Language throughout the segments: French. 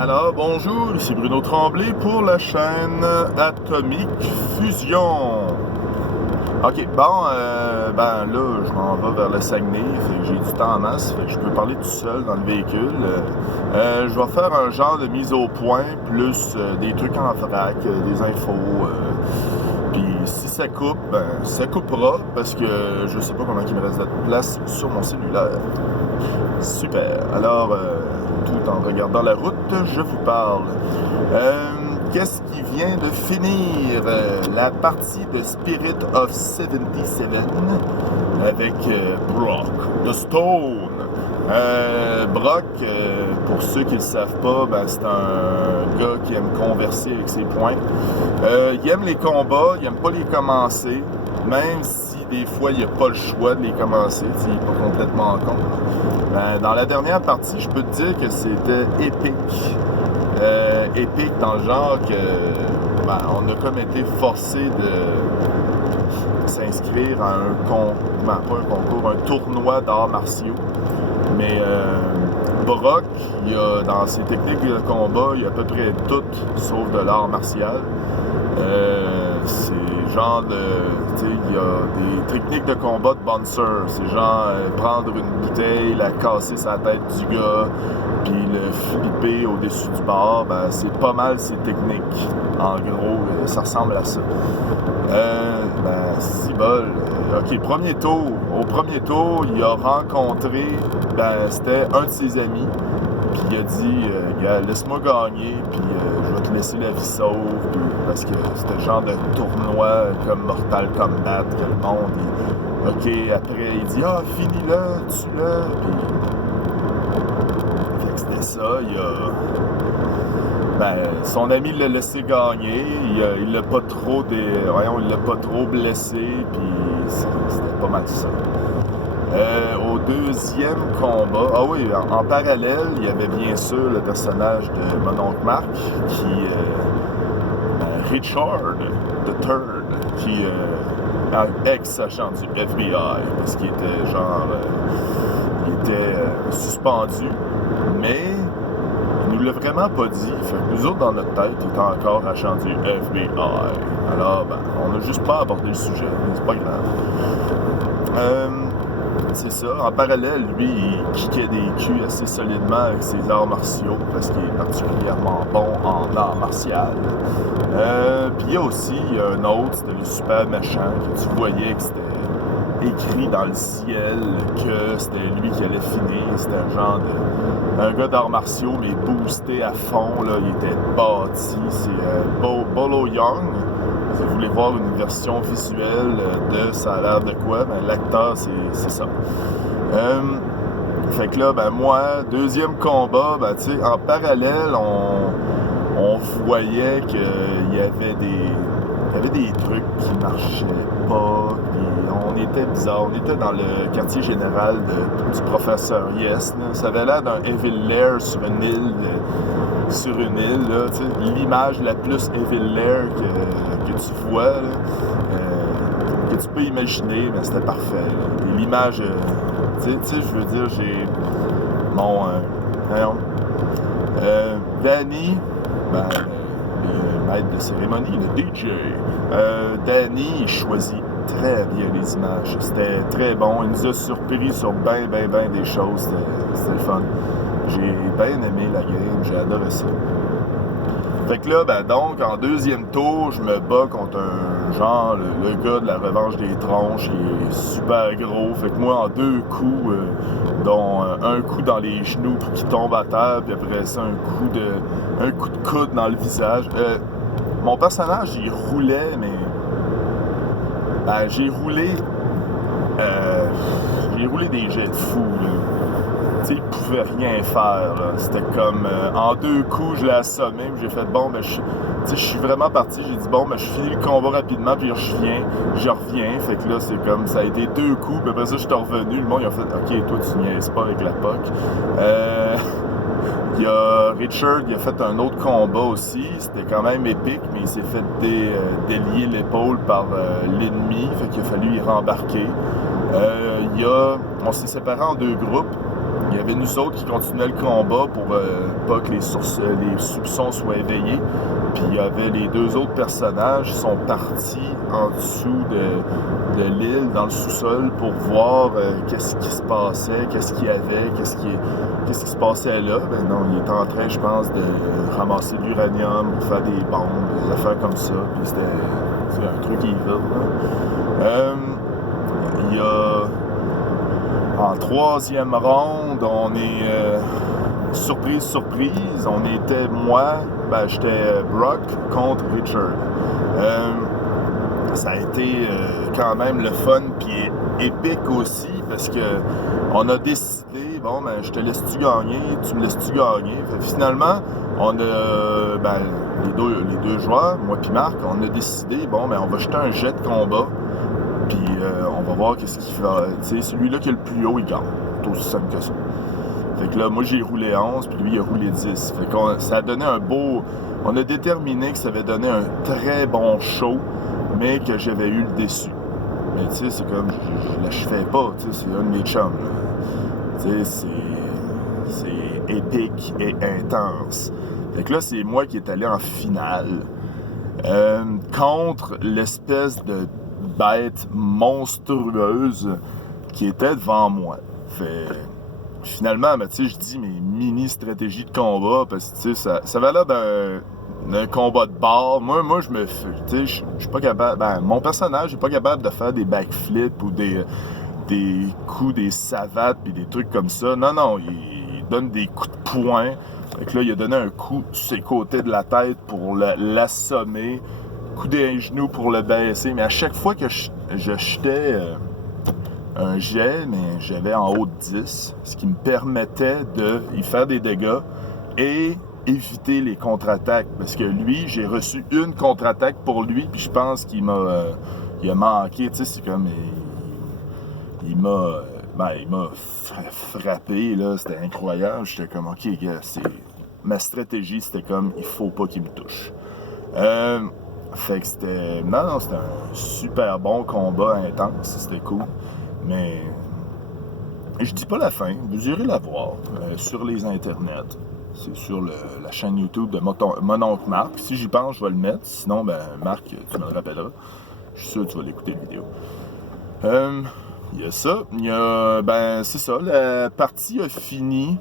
Alors, bonjour, ici Bruno Tremblay pour la chaîne Atomique Fusion. Ok, bon, ben là, je m'en vais vers le Saguenay, fait que j'ai du temps en masse, fait que je peux parler tout seul dans le véhicule. Je vais faire un genre de mise au point, plus des trucs en vrac, des infos. Puis si ça coupe, ben ça coupera, parce que je sais pas comment il me reste de place sur mon cellulaire. Super. Alors, tout en regardant la route, je vous parle. Qu'est-ce qui vient de finir? La partie de Spirit of 77 avec Brock the Stone. Brock, pour ceux qui ne le savent pas, ben, c'est un gars qui aime converser avec ses points. Il aime les combats, il aime pas les commencer, même si des fois il n'a pas le choix de les commencer, il n'est pas complètement con. Dans la dernière partie, je peux te dire que c'était épique. Épique dans le genre que on a comme été forcé de s'inscrire à un tournoi d'arts martiaux. Mais Brock, dans ses techniques de combat, il y a à peu près tout sauf de l'art martial. C'est genre il y a des techniques de combat de bouncer. C'est genre prendre une bouteille, la casser sur la tête du gars, puis le flipper au-dessus du bord. Ben, c'est pas mal ces techniques. En gros, ça ressemble à ça. Si bol. Ok, premier tour. Au premier tour, il a rencontré, c'était un de ses amis. Puis il a dit, gars, laisse-moi gagner, puis je vais te laisser la vie sauve, puis, parce que c'était le genre de tournoi comme Mortal Kombat que le monde, ok, après il dit, finis-le, tue-le, puis fait que c'était ça, son ami l'a laissé gagner, il l'a pas trop blessé, puis c'était pas mal ça. Au deuxième combat, en parallèle, il y avait bien sûr le personnage de mon oncle Marc, Richard III, qui ex-agent du FBI, parce qu'il était suspendu, mais il nous l'a vraiment pas dit, fait que nous autres dans notre tête, il était encore agent du FBI. Alors, on n'a juste pas abordé le sujet, mais c'est pas grave. C'est ça. En parallèle, lui, il kickait des culs assez solidement avec ses arts martiaux parce qu'il est particulièrement bon en arts martial. Puis il y a aussi un autre, c'était le super méchant, que tu voyais que c'était écrit dans le ciel que c'était lui qui allait finir. C'était un gars d'arts martiaux, mais boosté à fond, là, il était bâti. C'est Bolo Young. Si vous voulez voir une version visuelle de ça a l'air de quoi, l'acteur, c'est ça. Fait que là, moi, deuxième combat, en parallèle, on voyait qu'il y avait des trucs qui marchaient pas. On était bizarre. On était dans le quartier général du professeur Yes. Là. Ça avait l'air d'un Evil Lair sur une île. Là, l'image la plus Evil Lair que tu vois, là, que tu peux imaginer, mais c'était parfait. Là. Et l'image, je veux dire, j'ai mon Danny, le maître de cérémonie, le DJ, Danny, il choisit très bien les images. C'était très bon. Il nous a surpris sur ben des choses. C'était le fun. J'ai bien aimé la game, j'ai adoré ça. Fait que là, donc, en deuxième tour, je me bats contre le gars de la revanche des tronches, il est super gros. Fait que moi, en deux coups, dont un coup dans les genoux pour qu'il tombe à terre, puis après ça, un coup de coude dans le visage. Mon personnage, il roulait, mais... j'ai roulé des jets de fou, là. Il pouvait rien faire. C'était comme en deux coups, je l'ai assommé, j'ai fait je suis vraiment parti, j'ai dit je finis le combat rapidement, puis je reviens. Fait que là, c'est comme ça a été deux coups, puis après ça, je suis revenu. Le monde, il a fait ok, toi, tu niaises pas avec la POC. Il y a Richard, il a fait un autre combat aussi, c'était quand même épique, mais il s'est fait délier l'épaule par l'ennemi, fait qu'il a fallu y rembarquer. On s'est séparés en deux groupes. il y avait nous autres qui continuaient le combat pour pas que les soupçons soient éveillés. Puis il y avait les deux autres personnages qui sont partis en dessous de l'île, dans le sous-sol, pour voir qu'est-ce qui se passait, qu'est-ce qu'il y avait, qu'est-ce qui se passait là. Ben non, il était en train, je pense, de ramasser de l'uranium pour faire des bombes, des affaires comme ça. Puis c'était un truc evil, là. Il y a... En troisième ronde, on est... surprise, on était j'étais Brock contre Richard. Ça a été quand même le fun, puis épique aussi, parce que on a décidé, je te laisse-tu gagner, tu me laisses-tu gagner. Finalement, on a, les deux joueurs, moi puis Marc, on a décidé, on va jeter un jet de combat, puis on va voir qu'est-ce qu'il va. Tu sais, celui-là qui est le plus haut, il gagne. C'est aussi simple que ça. Fait que là, moi j'ai roulé 11, puis lui il a roulé 10. Fait que ça a donné un beau... On a déterminé que ça avait donné un très bon show, mais que j'avais eu le déçu. Mais tu sais, c'est comme... Je l'achevais pas, tu sais, c'est un de mes chums, là. Tu sais, c'est épique et intense. Fait que là, c'est moi qui est allé en finale contre l'espèce de bête monstrueuse qui était devant moi. Fait... Finalement, je dis mes mini-stratégies de combat, parce que ça avait l'air d'un combat de bar. Moi je me fais. Je suis pas capable. Mon personnage n'est pas capable de faire des backflips ou des coups, des savates puis des trucs comme ça. Non, il donne des coups de poing. Fait que là, il a donné un coup sur ses côtés de la tête pour l'assommer. Coup des genoux pour le baisser. Mais à chaque fois que je jetais un jet, mais j'avais en haut de 10, ce qui me permettait de y faire des dégâts et éviter les contre-attaques. Parce que lui, j'ai reçu une contre-attaque pour lui, puis je pense qu'il a manqué, tu sais, c'est comme... Il m'a frappé, là, c'était incroyable. J'étais comme, OK, gars, ma stratégie, c'était comme, il faut pas qu'il me touche. Fait que c'était... Non, c'était un super bon combat intense, c'était cool. Mais je dis pas la fin, vous irez la voir sur les internets. C'est sur la chaîne YouTube de mon oncle Marc. Si j'y pense, je vais le mettre. Sinon, Marc, tu me le rappelleras. Je suis sûr que tu vas l'écouter la vidéo. Il y a ça. Il y a, c'est ça. La partie a fini.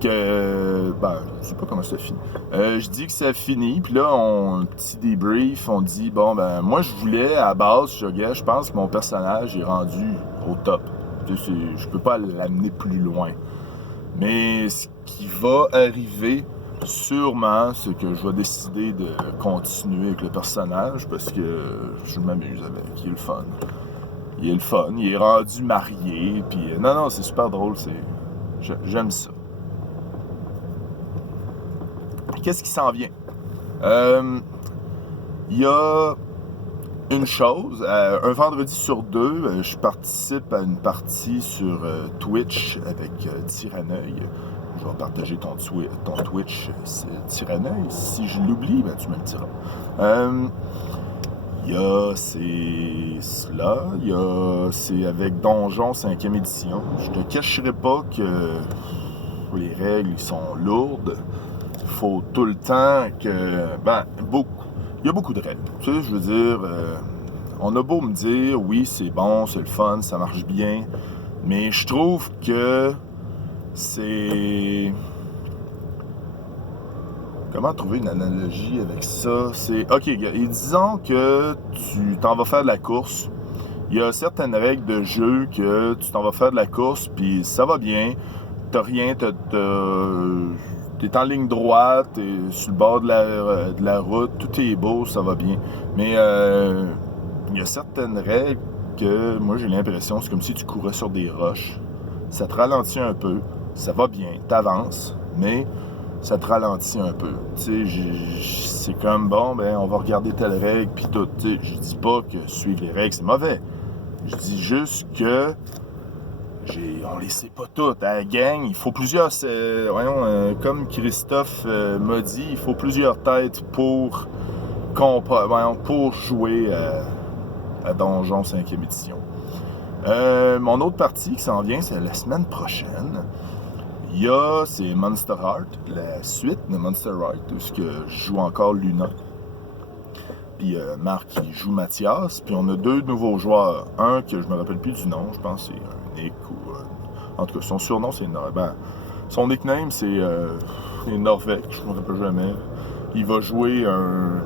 Je sais pas comment ça finit. Je dis que ça finit, puis là, un petit débrief, on dit, moi, je voulais, à la base, je pense que mon personnage est rendu au top. Je peux pas l'amener plus loin. Mais ce qui va arriver, sûrement, c'est que je vais décider de continuer avec le personnage, parce que je m'amuse avec, il est le fun. Il est rendu marié, puis non, c'est super drôle, j'aime ça. Qu'est-ce qui s'en vient? Il y a une chose, un vendredi sur deux, je participe à une partie sur Twitch avec Tyranneuil. Je vais partager ton Twitch, c'est Tyranneuil. Si je l'oublie, tu me le diras. Il y a c'est avec Donjon 5e édition. Je te cacherai pas que les règles sont lourdes. Il faut tout le temps que... il y a beaucoup de règles. Tu sais, je veux dire, on a beau me dire, oui, c'est bon, c'est le fun, ça marche bien, mais je trouve que c'est... Comment trouver une analogie avec ça? C'est, OK, disons que tu t'en vas faire de la course. Il y a certaines règles de jeu que tu t'en vas faire de la course, puis ça va bien. T'as rien, t'es en ligne droite, t'es sur le bord de la route, tout est beau, ça va bien. Mais il y a certaines règles que moi j'ai l'impression, c'est comme si tu courais sur des roches. Ça te ralentit un peu, ça va bien, t'avances, mais ça te ralentit un peu. Tu sais, c'est comme, on va regarder telle règle, puis tout. Tu sais, je dis pas que suivre les règles, c'est mauvais. Je dis juste que on les sait pas toutes. À la gang, il faut plusieurs... comme Christophe m'a dit, il faut plusieurs têtes pour jouer à Donjon 5e édition. Mon autre partie qui s'en vient, c'est la semaine prochaine. C'est Monster Heart, la suite de Monster Heart, où je joue encore Luna. Puis Marc, il joue Mathias. Puis on a 2 nouveaux joueurs. Un que je me rappelle plus du nom, je pense que c'est un Nick ou... en tout cas, son surnom, c'est... son nickname, c'est Norvège, je me rappelle jamais. Il va jouer un...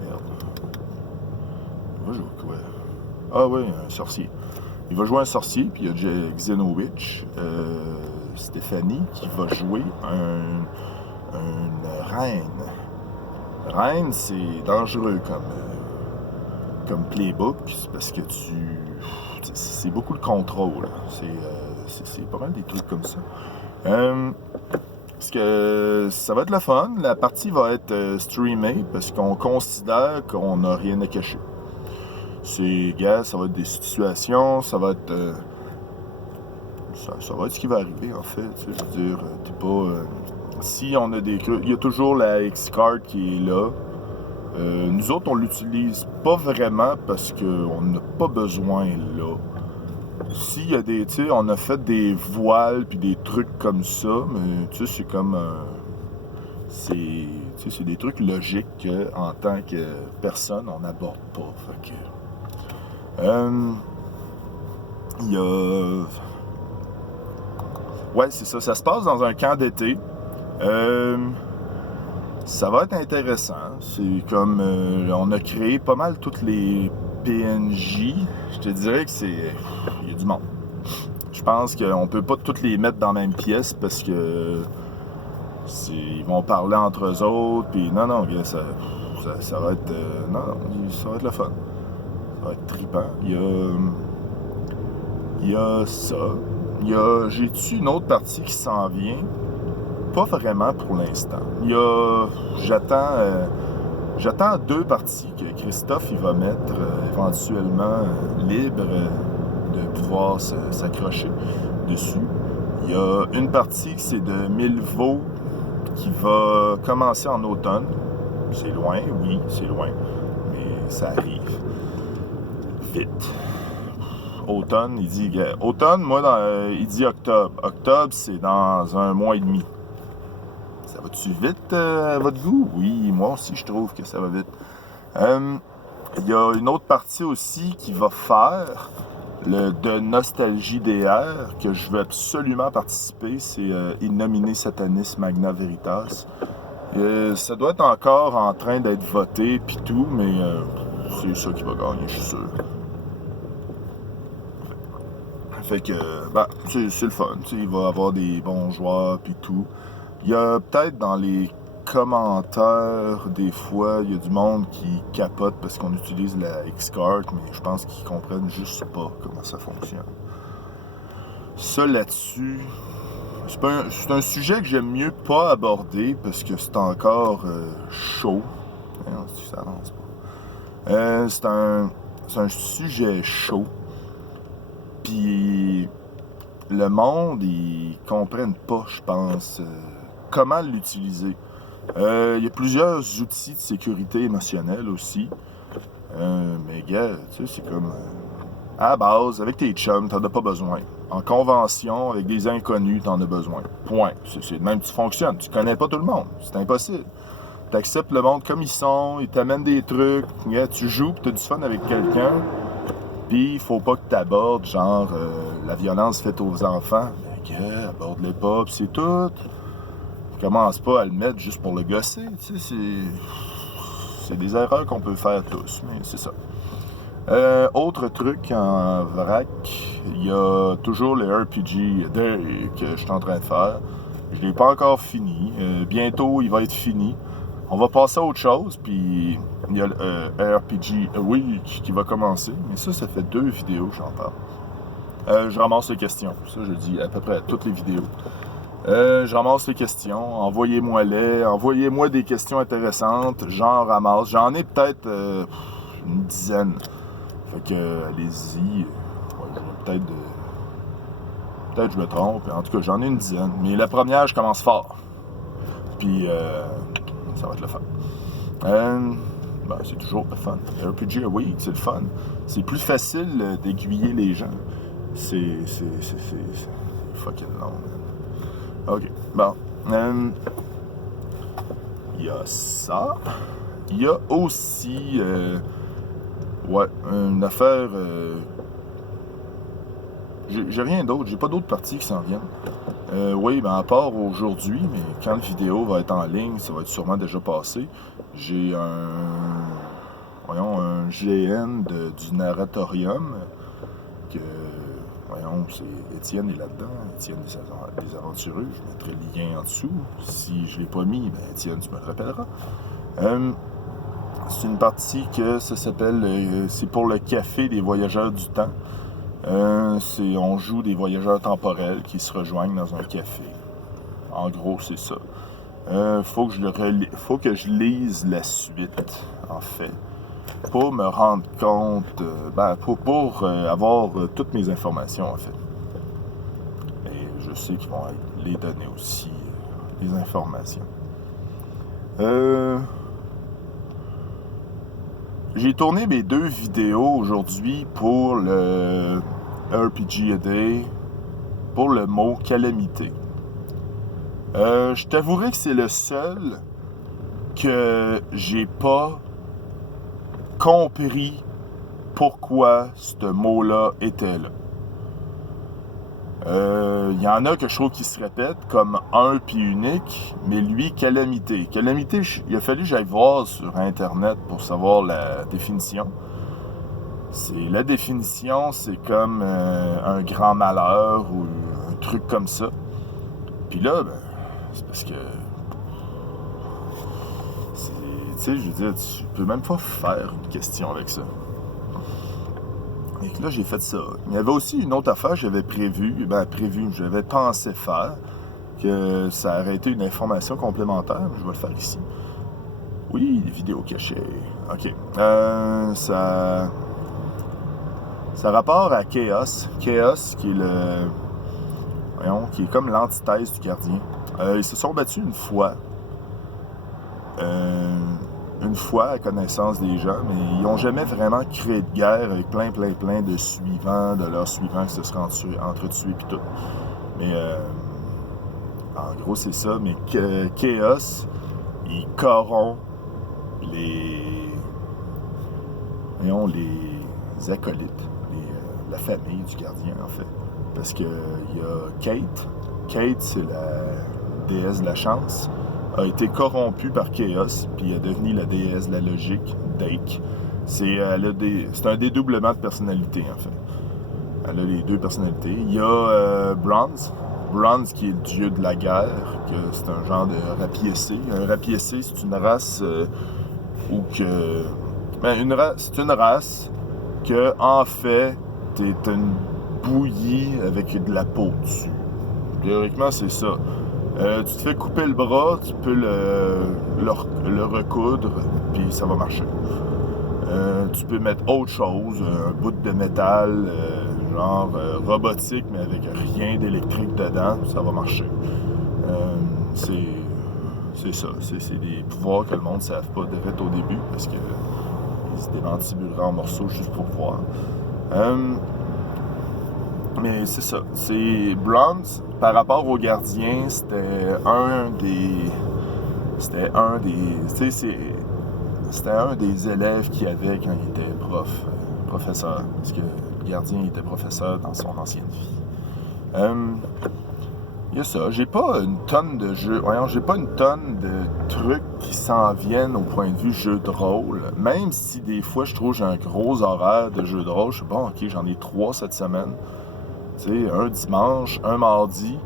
merde. Il va jouer quoi? Ah oui, un sorcier. Il va jouer un sorcier, puis il y a Xenowitch, Stéphanie, qui va jouer une reine. Reine, c'est dangereux comme playbook, parce que c'est beaucoup de contrôle. C'est pas mal des trucs comme ça. Parce que ça va être le fun. La partie va être streamée, parce qu'on considère qu'on n'a rien à cacher. Ça va être des situations, ça va être ce qui va arriver, en fait. Je veux dire, t'es pas... si on a des... Il y a toujours la X-Card qui est là. Nous autres, on l'utilise pas vraiment parce qu'on n'a pas besoin là. S'il y a des... Tu sais, on a fait des voiles puis des trucs comme ça, mais tu sais, c'est comme... c'est des trucs logiques qu'en tant que personne, on n'aborde pas. Fait que... il y a... Ouais, c'est ça. Ça se passe dans un camp d'été. Ça va être intéressant. C'est comme... on a créé pas mal toutes les PNJ. Je te dirais que c'est... Il y a du monde. Je pense qu'on peut pas toutes les mettre dans la même pièce parce que... ils vont parler entre eux autres. Puis non, ça va être... ça va être le fun. Ça va être trippant. Il y a ça. J'ai-tu une autre partie qui s'en vient? Pas vraiment pour l'instant. J'attends 2 parties que Christophe il va mettre éventuellement libre de pouvoir s'accrocher dessus. Il y a une partie qui c'est de Milvaux qui va commencer en automne. C'est loin, oui, c'est loin, mais ça arrive vite. Automne, il dit... Automne, moi, il dit octobre. Octobre, c'est dans 1 mois et demi. Ça va-tu vite, à votre goût? Oui, moi aussi, je trouve que ça va vite. Il y a une autre partie aussi qui va faire de Nostalgie DR, que je veux absolument participer. C'est Innominé Satanis Magna Veritas. Ça doit être encore en train d'être voté, puis tout, mais c'est ça qui va gagner, je suis sûr. Fait que, c'est le fun. Il va y avoir des bons joueurs, puis tout. Il y a peut-être dans les commentaires, des fois, il y a du monde qui capote parce qu'on utilise la X-Card, mais je pense qu'ils comprennent juste pas comment ça fonctionne. Ça, là-dessus, c'est un sujet que j'aime mieux pas aborder parce que c'est encore chaud. Ça avance pas. C'est un sujet chaud. Puis le monde, ils comprennent pas, je pense, comment l'utiliser. Il y a plusieurs outils de sécurité émotionnelle aussi. Mais gars, tu sais, c'est comme... à la base, avec tes chums, t'en as pas besoin. En convention, avec des inconnus, t'en as besoin. Point. C'est de même que tu fonctionnes. Tu connais pas tout le monde. C'est impossible. T'acceptes le monde comme ils sont, ils t'amènent des trucs. Gars, tu joues, pis t'as du fun avec quelqu'un. Puis, il faut pas que tu abordes, genre, la violence faite aux enfants. Gars, aborde-les pas, pis c'est tout. Commence pas à le mettre juste pour le gosser. Tu sais, c'est des erreurs qu'on peut faire tous, mais c'est ça. Autre truc en vrac, il y a toujours le RPG Day que je suis en train de faire. Je l'ai pas encore fini. Bientôt, il va être fini. On va passer à autre chose, puis il y a le RPG Week qui va commencer. Mais ça fait 2 vidéos que j'en parle. Je ramasse les questions. Ça, je dis à peu près à toutes les vidéos. Je ramasse les questions. Envoyez-moi des questions intéressantes. J'en ramasse. J'en ai peut-être une dizaine. Fait que, allez-y. Peut-être je me trompe. En tout cas, j'en ai une dizaine. Mais la première, je commence fort. Puis... ça va être le fun. ben, c'est toujours le fun. RPG Week, c'est le fun. C'est plus facile d'aiguiller les gens. C'est fucking long. OK. Bon. Il y a ça. Il y a aussi une affaire. J'ai rien d'autre. J'ai pas d'autres parties qui s'en viennent. Oui, ben à part aujourd'hui, mais quand la vidéo va être en ligne, ça va être sûrement déjà passé. J'ai un GN du Narratorium que, c'est Étienne est là-dedans, Étienne des Aventureux. Je mettrai le lien en dessous. Si je l'ai pas mis, ben Étienne, tu me le rappelleras. C'est une partie que ça s'appelle, c'est pour le café des voyageurs du temps. On joue des voyageurs temporels qui se rejoignent dans un café. En gros, c'est ça. Faut que je lise la suite, en fait, pour me rendre compte, pour avoir toutes mes informations, en fait. Mais je sais qu'ils vont les donner aussi, les informations. J'ai tourné mes 2 vidéos aujourd'hui pour le RPG A Day, pour le mot calamité. Je t'avouerai que c'est le seul que j'ai pas compris pourquoi ce mot-là était là. Il y en a que je trouve qui se répètent comme un puis unique, mais lui, calamité. Calamité, il a fallu que j'aille voir sur Internet pour savoir la définition. La définition, c'est comme un grand malheur ou un truc comme ça. Puis là, ben, c'est parce que... Tu sais, je veux dire, tu peux même pas faire une question avec ça. Et que là, j'ai fait ça. Il y avait aussi une autre affaire que j'avais j'avais pensé faire, que ça aurait été une information complémentaire, mais je vais le faire ici. Oui, des vidéos cachées. OK. Ça rapporte à Chaos. Chaos, qui est qui est comme l'antithèse du gardien. Ils se sont battus une fois à connaissance des gens, mais ils n'ont jamais vraiment créé de guerre avec plein de suivants, de leurs suivants qui se seraient entretués et tout. Mais en gros, c'est ça. Mais Chaos, il corrompt les acolytes, la famille du gardien, en fait. Parce que il y a Kate. Kate, c'est la déesse de la chance, a été corrompue par Chaos, puis est devenue la déesse de la logique, Dake. C'est un dédoublement de personnalité, en fait. Elle a les 2 personnalités. Il y a Bronze. Bronze, qui est le dieu de la guerre, que c'est un genre de rapiécé. Un rapiécé, c'est une race c'est une race que, en fait, t'es une bouillie avec de la peau dessus. Théoriquement, c'est ça. Tu te fais couper le bras, tu peux le recoudre, puis ça va marcher. Tu peux mettre autre chose, un bout de métal, robotique, mais avec rien d'électrique dedans, ça va marcher. C'est ça. C'est des pouvoirs que le monde ne savent pas direct au début, parce qu'ils se démantibuleraient en morceaux juste pour voir. Mais c'est ça. C'est Bronze, par rapport au gardien, c'était un des élèves qu'il avait quand il était professeur. Parce que le gardien était professeur dans son ancienne vie. Il y a ça. J'ai pas une tonne de jeux. J'ai pas une tonne de trucs qui s'en viennent au point de vue jeu de rôle. Même si des fois je trouve que j'ai un gros horaire de jeu de rôle. Je sais pas, ok, j'en ai 3 cette semaine. Tu sais, un dimanche, un mardi,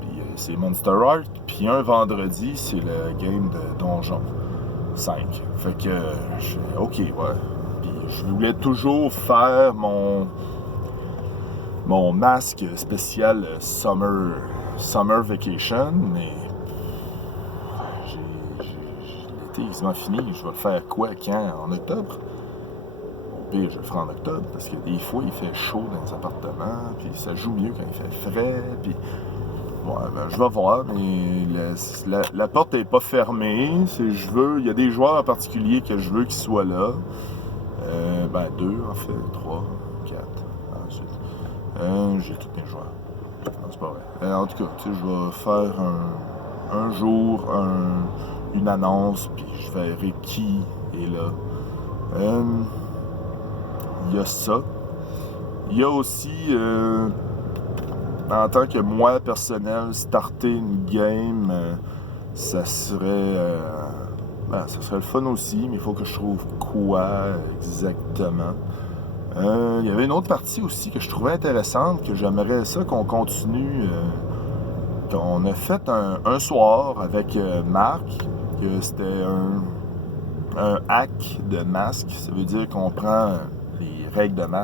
puis c'est Monster Heart, puis un vendredi, c'est le game de Donjon 5. Fait que je fais OK, ouais. Puis je voulais toujours faire mon masque spécial Summer Vacation, mais l'été est quasiment fini. Je vais le faire quoi, quand? En octobre? Puis je le ferai en octobre, parce que des fois, il fait chaud dans les appartements, puis ça joue mieux quand il fait frais, puis Ouais, ben, je vais voir, mais la porte n'est pas fermée. Il y a des joueurs en particulier que je veux qu'ils soient là. Ben, 2 en fait, 3, 4, ensuite. J'ai tous mes joueurs. Non, c'est pas vrai. En tout cas, tu sais, je vais faire un jour une annonce, puis je verrai qui est là. Il y a ça. Il y a aussi, en tant que moi, personnel, starter une game, ça serait le fun aussi, mais il faut que je trouve quoi exactement. Il y avait une autre partie aussi que je trouvais intéressante, que j'aimerais ça qu'on continue, qu'on a fait un soir avec Marc, que c'était un hack de masque. Ça veut dire qu'on prend les règles de masque